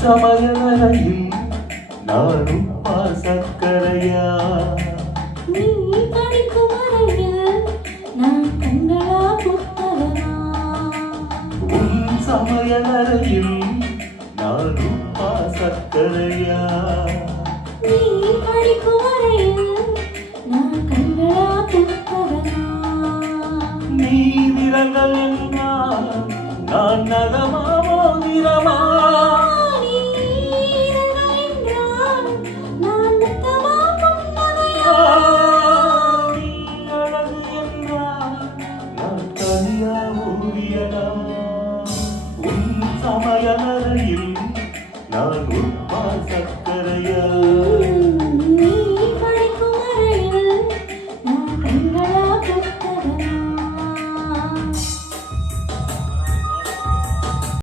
சமையலறையில் நானும் சக்கரையா நீ படிக்கும் அறையில் நான் கண்களா புத்தகமா உன் சமையலறையில் நானும் சக்கரையா நீ படிக்கும் அறையில் நான் கண்களா புத்தகமா நீ விரல்கள் என்றால் நான் நகமா மோதிரமா சமையலறையில் நான் உப்பா சக்கரையா